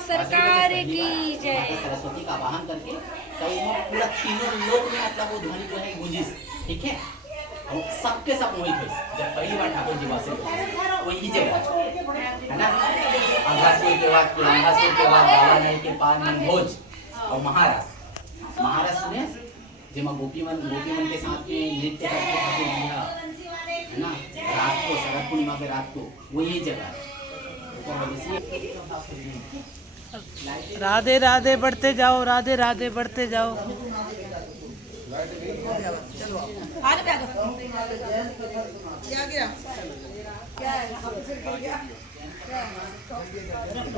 सरकार की जय। सरस्वती का आवाहन करके तो पूरा तीनों लोग में मतलब वो ध्वनि जो है गुंजिश, ठीक है। और सबके सब मोहित हुए जब पहली बार ठाकुर जी वासे वही जगह है ना। अंगासुर के बाद बाबा नल के पार में भोज और महाराज सुने जिमा गोपी मन के साथ में नृत्य करके ठाकुर जी है ना, रात को शरद पूर्णिमा के रात को वो यही जगह है। राधे राधे बढ़ते जाओ, राधे राधे बढ़ते जाओ।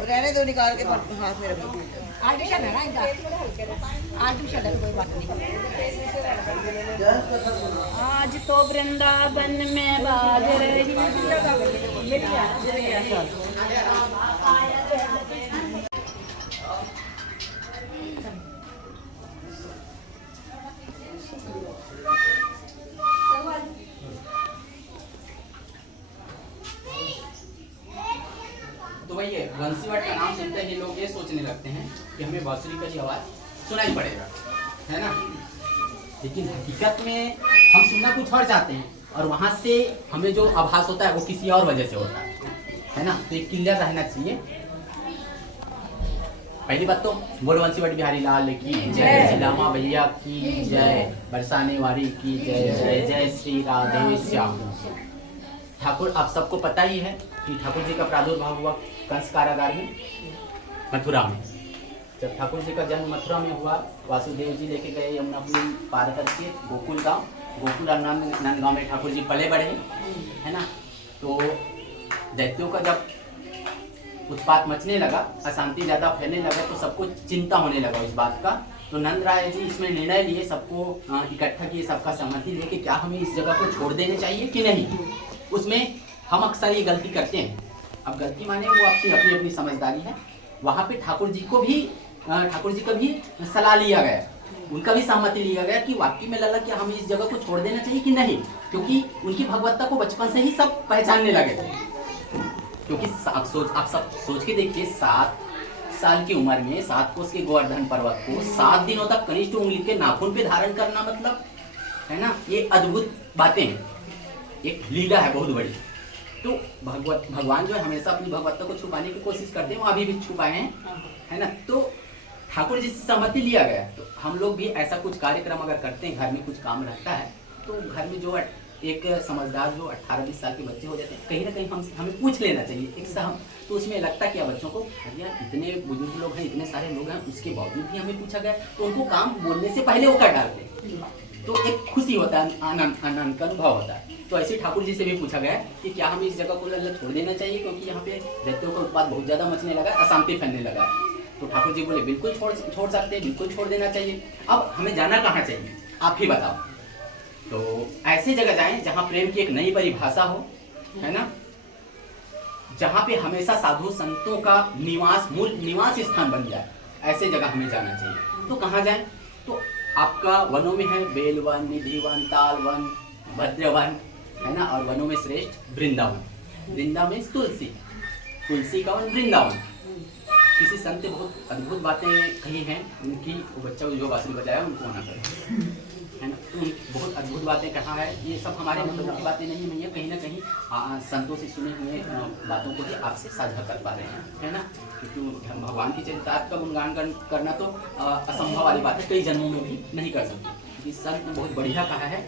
रहने दो, निकाल के हाथ में रखो। कोई बात नहीं। आज तो वृंदावन में बाज रही। तो वही है, बंसीवाट का नाम सुनते ही लोग ये सोचने लगते हैं कि हमें बांसुरी का ही आवाज सुनाई पड़ेगा, है ना। लेकिन हकीकत में हम सुनना कुछ और चाहते हैं और वहां से हमें जो आभास होता है वो किसी और वजह से होता है ना। तो एक क्लियर रहना चाहिए। पहली बात तो बोलो बंसीवाट बिहारी लाल की जय, सिलामा भैया की जय, बरसाने वाली की जय, जय जय श्री राधे श्याम। ठाकुर आप सबको पता ही है कि ठाकुर जी का प्रादुर्भाव हुआ कंस कारागार में मथुरा में। जब ठाकुर जी का जन्म मथुरा में हुआ, वासुदेव जी लेके गए यमुनापुरी पार करके गोकुल गांव, गोकुल और नंदगांव में ठाकुर जी पले बढ़े, है ना। तो दैत्यों का जब उत्पात मचने लगा, अशांति ज़्यादा फैलने लगा, तो सबको चिंता होने लगा इस बात का। तो नंद राय जी इसमें निर्णय लिए, सबको इकट्ठा किए, सबका सहमति लेके क्या हमें इस जगह को छोड़ देने चाहिए कि नहीं। उसमें हम अक्सर ये गलती करते हैं। अब गलती माने वो आपकी अपनी अपनी समझदारी है। वहाँ पे ठाकुर जी का भी सलाह लिया गया, उनका भी सहमति लिया गया कि वाकई में लला कि हमें इस जगह को छोड़ देना चाहिए कि नहीं, क्योंकि उनकी भगवत्ता को बचपन से ही सब पहचानने लगे थे। क्योंकि आप सब सोच के देखिए, 7 साल की उम्र में 7 कोस के गोवर्धन पर्वत को 7 दिनों तक कनिष्ठ उंगली के नाखून पे धारण करना, मतलब है ना, ये अद्भुत बातें हैं, एक लीला है बहुत बड़ी। तो भगवान जो है हमेशा अपनी भगवत्ता को छुपाने की कोशिश करते हैं, वो अभी भी छुपाए हैं, है ना। तो ठाकुर जी से सहमति लिया गया। तो हम लोग भी ऐसा कुछ कार्यक्रम अगर करते हैं, घर में कुछ काम रहता है, तो घर में जो एक समझदार जो 18-20 साल के बच्चे हो जाते हैं, कहीं ना कहीं हमें पूछ लेना चाहिए एक सहम। तो उसमें लगता है कि बच्चों को यार इतने बुजुर्ग लोग हैं, इतने सारे लोग हैं, उसके बावजूद भी हमें पूछा गया, तो उनको काम बोलने से पहले वो कर डालते हैं। तो एक खुशी होता है, आनंद का अनुभव होता है। तो ऐसे ठाकुर जी से भी पूछा गया कि क्या हमें इस जगह को छोड़ देना चाहिए, क्योंकि यहाँ पे दैत्यों का उत्पात बहुत ज़्यादा मचने लगा, अशांति फैलने लगा। तो ठाकुर जी बोले बिल्कुल छोड़ सकते हैं, बिल्कुल छोड़ देना चाहिए। अब हमें जाना कहाँ चाहिए, आप ही बताओ। तो ऐसी जगह जाएं जहाँ प्रेम की एक नई परिभाषा हो, है ना, जहाँ पे हमेशा साधु संतों का मूल निवास स्थान बन जाए, ऐसे जगह हमें जाना चाहिए। तो कहाँ जाएं? तो आपका वनों में है बेलवन, निधिवन, तालवन, भद्रवन, है ना, और वनों में श्रेष्ठ वृंदावन। वृंदावन तुलसी का वन वृंदावन। किसी संत ने बहुत अद्भुत बातें कही हैं, उनकी वो बच्चा जो बांसुरी बजाया उनको होना चाहिए, है ना। तो बहुत अद्भुत बातें कहा है, ये सब हमारे मतलब की बातें नहीं है, कहीं ना कहीं संतों से सुने हुए बातों को भी आपसे साझा कर पा रहे हैं, है ना। क्योंकि भगवान की चरितार्थ का गुणगान करना तो असंभव वाली बात है, कई जन्मों में भी नहीं कर सकते। क्योंकि संत ने बहुत बढ़िया कहा है,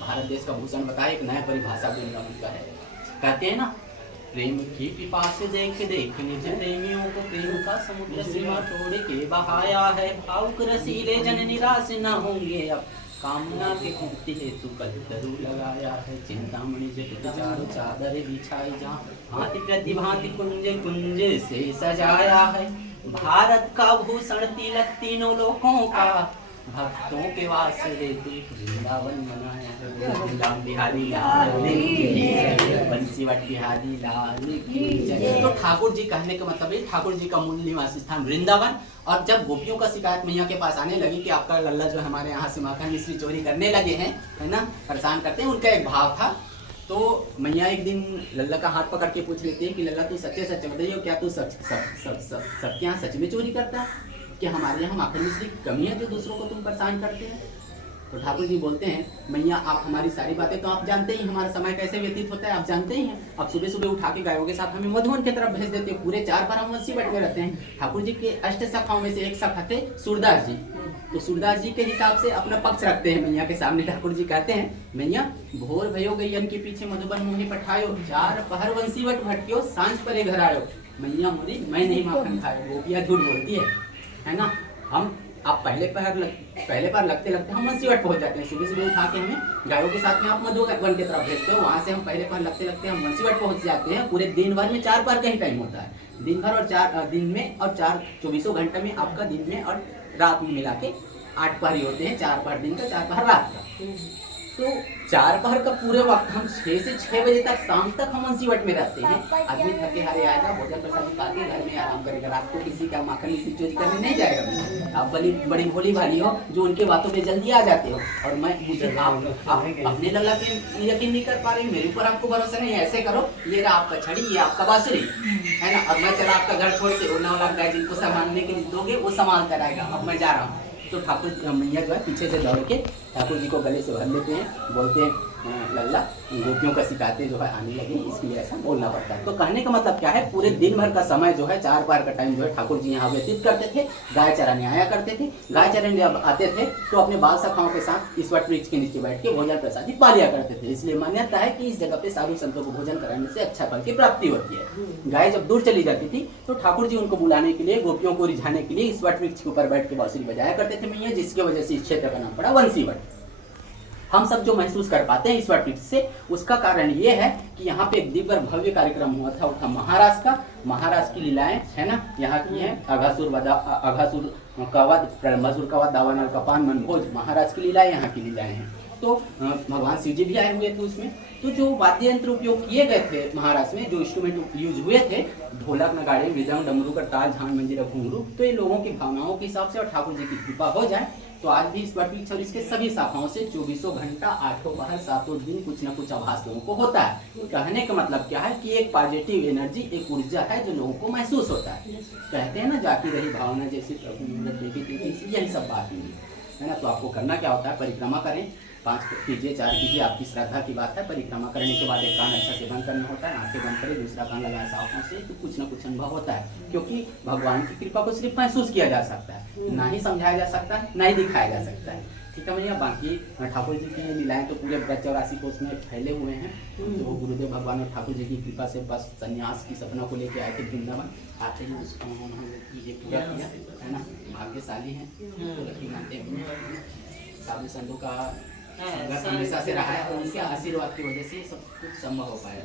भारत देश का भूषण बताए, एक नया परिभाषा वृंदावन का है। कहते हैं ना, प्रेम की पिपासे देख देख निज प्रेमियों को प्रेम का समुद्र सीमा तोड़ के बहाया है। भावुक रसीले जन निराश न होंगे, अब कामना के मुक्ति हेतु कलतरू लगाया है। चिंतामणि जटित चारों चादर बिछाई, जहाँ भांति प्रतिभांति कुंज कुंज से सजाया है। भारत का भूषण तिलक तीनों लोकों का, भक्तों के वास हेतु वृंदावन बनाया है। वृंदावन बिहारी लाल की जय, बंसीवाट बिहारी लाल की जय। तो ठाकुर जी कहने का मतलब है, ठाकुर जी का मूल निवास स्थान वृंदावन। और जब गोपियों का शिकायत मैया के पास आने लगी कि आपका लल्ला जो हमारे यहाँ से माखन मिश्री चोरी करने लगे हैं, है ना, परेशान करते हैं, उनका एक भाव था तो मैया एक दिन लल्ला का हाथ पकड़ के पूछ लेती है कि लल्ला तू सच्चे सच बताइए, क्या तू सबके यहाँ सच में चोरी करता है? कि हमारे यहाँ माखन मिश्री की कमी है जो दूसरों को तुम परेशान करते हैं? तो ठाकुर जी बोलते हैं, मैया आप हमारी सारी बातें तो आप जानते ही, हमारा समय कैसे व्यतीत होता है आप जानते ही हैं। अब सुबह सुबह उठा के गायों के साथ हमें मधुवन की तरफ भेज देते हैं, पूरे 4 बार हम वंशी बट में रहते हैं। ठाकुर जी के अष्ट सखाओं में से एक सखा थे सूरदास जी। तो सूरदास जी के हिसाब से अपना पक्ष रखते हैं मैया के सामने। ठाकुर जी कहते हैं, मैया भोर भयो गैयन के पीछे मधुबन मुहे पठायो, 4 पहर वंशी बट भटकियो, सांझ परे घर आयो। मैया मोरी मैं नहीं माखन खायो। गोपियाँ झूठ बोलती है ना। हम आप पहले बार लगते हम वंशीवट पहुंच जाते हैं। सुबह सुबह उठा के हमें गायों के साथ में आप मधुबन की तरफ भेजते हो, वहाँ से हम पहले बार लगते हम वंशीवट पहुंच जाते हैं। पूरे दिन भर में 4 बार का ही टाइम होता है, दिन भर और 4 दिन में और 4 24 घंटे में आपका दिन में और रात में मिला के 8 पहर ही होते हैं। 4 पहर दिन का, 4 पहर रात का। तो 4 पहर का पूरे वक्त हम 6 से 6 बजे तक शाम तक हम वंशीवट में रहते हैं। आदमी थके हारे आएगा, भोजन प्रसाद खा के घर में आराम करेगा। रात को किसी का माखन मिश्री चोरी करने नहीं जाएगा। आप बड़ी भोली भाली हो जो उनके बातों में जल्दी आ जाते हो। और मुझे आप अपने लल्ला पे यकीन नहीं कर पा रहे, मेरे ऊपर आपको भरोसा नहीं है। ऐसे करो, ये रहा आपका छड़ी, ये आपका बांसुरी है ना, और मैं चला आपका घर छोड़ के 9 लाख गाय जिनको संभालने के लिए दोगे वो संभाल कर आएगा। अब मैं जा रहा हूँ। तो ठाकुर मैया जो है पीछे से दौड़ के ठाकुर जी को गले से भर लेते हैं, बोलते हैं लल्ला गोपियों का सिखाते जो है आने लगी, इसलिए ऐसा बोलना पड़ता है। तो कहने का मतलब क्या है, पूरे दिन भर का समय जो है 4 बार का टाइम जो है ठाकुर जी यहाँ व्यतीत करते थे। गाय चराने आया करते थे। गाय चराने जब आते थे तो अपने बाल सखाओं के साथ इस वट वृक्ष के नीचे बैठ के भोजन प्रसादी पा लिया करते थे। इसलिए मान्यता है कि इस जगह पे साधु संतों को भोजन कराने से अच्छा फल की प्राप्ति होती है। गाय जब दूर चली जाती थी तो ठाकुर जी उनको बुलाने के लिए, गोपियों को रिझाने के लिए इस वट वृक्ष के ऊपर बैठ के बांसुरी बजाया करते थे मैया, जिसकी वजह से इस क्षेत्र का नाम पड़ा वंशीवट। हम सब जो महसूस कर पाते हैं इस वट वृक्ष से, उसका कारण ये है कि यहाँ पे एक दिव्य भव्य कार्यक्रम हुआ था महाराष्ट्र का। महाराष्ट्र की लीलाएं है ना, यहाँ की है अघासुर का वध, मसूर का वध, दावानल का पान, मनभोज, महाराष्ट्र की लीलाएं यहाँ की लीलाएं हैं। तो भगवान शिव जी भी आए हुए थे उसमें। तो जो वाद्य यंत्र उपयोग किए गए थे महाराष्ट्र में, जो इंस्ट्रूमेंट यूज हुए थे, ढोलक, नगाड़े, मृदंग, डमरू, करताल, झांझ, मंजीरा, घुंघरू, तो ये लोगों की भावनाओं के हिसाब से और ठाकुर जी की कृपा हो जाए तो आज भी इस वट वृक्ष और इसके सभी शाखाओं से 24 घंटा 8 पहर 7 दिन कुछ न कुछ आभास लोगों को होता है। कहने का मतलब क्या है कि एक पॉजिटिव एनर्जी, एक ऊर्जा है जो लोगों को महसूस होता है। कहते हैं ना, जाती रही भावना जैसे प्रभु देखी थी, यही सब बात है ना। तो आपको करना क्या होता है, परिक्रमा करें, 5 कीजिए, 4 कीजिए, आपकी श्रद्धा की बात है। परिक्रमा करने के बाद एक कान अच्छा से बंद करना होता है, आंखें बंद करें, दूसरा कान लगाए साफों से, तो कुछ ना कुछ अनुभव होता है। क्योंकि भगवान की कृपा को सिर्फ महसूस किया जा सकता है, ना ही समझाया जा सकता है, ना ही दिखाया जा सकता है। ठीक है भैया। बाकी ठाकुर जी की लीलाएं तो पूरे ब्रज 84 कोष में फैले हुए हैं। तो गुरुदेव भगवान और ठाकुर जी की कृपा से बस संन्यास की सपना को लेके आए थे वृंदावन। आते ही उसको ये पूरा किया है ना, भाग्यशाली हैं, तो मानते हैं। साधु संतों का संघर्ष हमेशा से रहा है और उनके आशीर्वाद की वजह से सब कुछ संभव हो पाया।